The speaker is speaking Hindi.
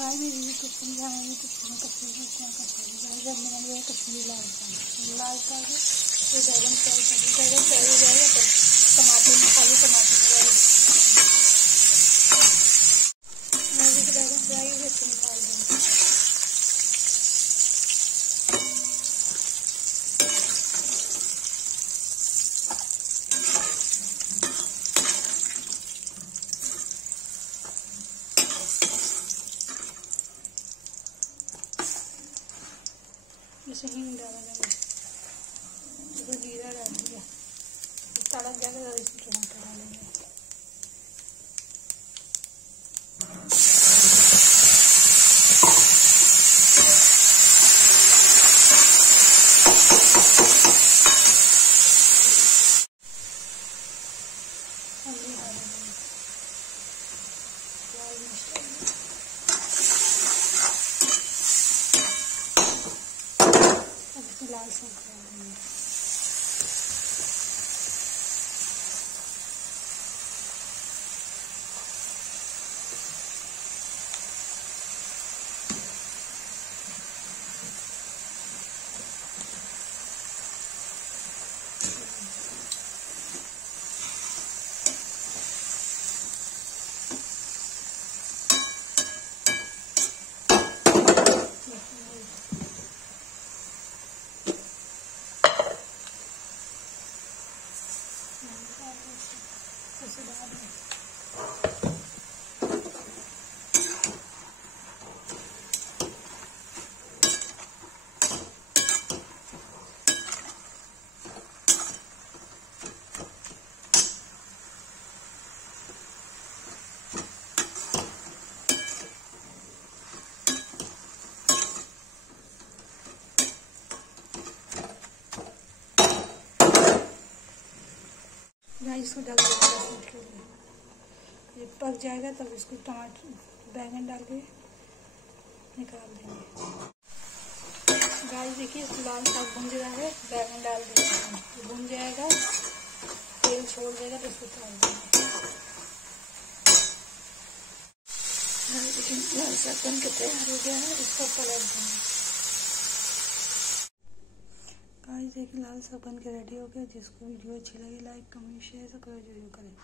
हाय मेरी यूट्यूब चैनल है। यूट्यूब चैनल कश्मीरी क्या कश्मीरी गाइस, अब मैंने लिया कश्मीरी लाल चावल ये बैगन फ्राई कर दी। बैगन फ्राई हो जाएगा तो टमाटर मसाले टमाटर फ्राई तो बैगन फ्राई हो गया तो निकाल देंगे। जैसे हींग डाला जाएगा तो जीरा डाल दिया, तड़क जाएगा तो इसमें टमाटर डालेंगे। हल्दी डालेंगे, लाल मिर्च डालेंगे, अब इसमें लाल सब डालेंगे। ऐसे डाल दें। इसको डाल देंगे, ये पक जाएगा तब इसको टमाटर बैंगन डाल के निकाल देंगे। गाइस देखिए लाल साग भुन रहा है, बैंगन डाल देंगे, भुन जाएगा तेल छोड़ देगा तो इसको डाल देंगे। लेकिन लाल साग बन के तैयार हो गया है, इसको पलट देंगे। गाइस देखिए लाल साग बन के रेडी हो गया। जिसको वीडियो अच्छी लगी लाइक कमेंट शेयर सब्सक्राइब जरूर करें।